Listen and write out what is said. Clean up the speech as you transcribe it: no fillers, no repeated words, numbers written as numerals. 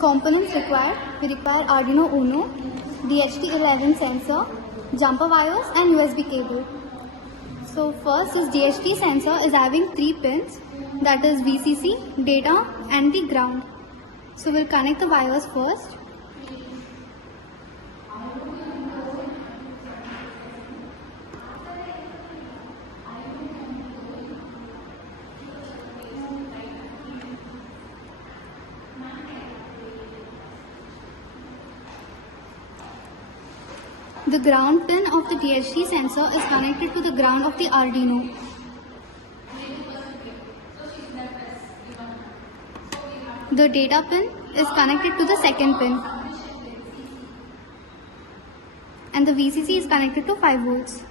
Components required: we require Arduino Uno, DHT11 sensor, jumper wires and USB cable. So first, this DHT sensor is having 3 pins, that is VCC, data and the ground. So we'll connect the wires first. The ground pin of the DHT sensor is connected to the ground of the Arduino. The data pin is connected to the second pin. And the VCC is connected to 5 volts.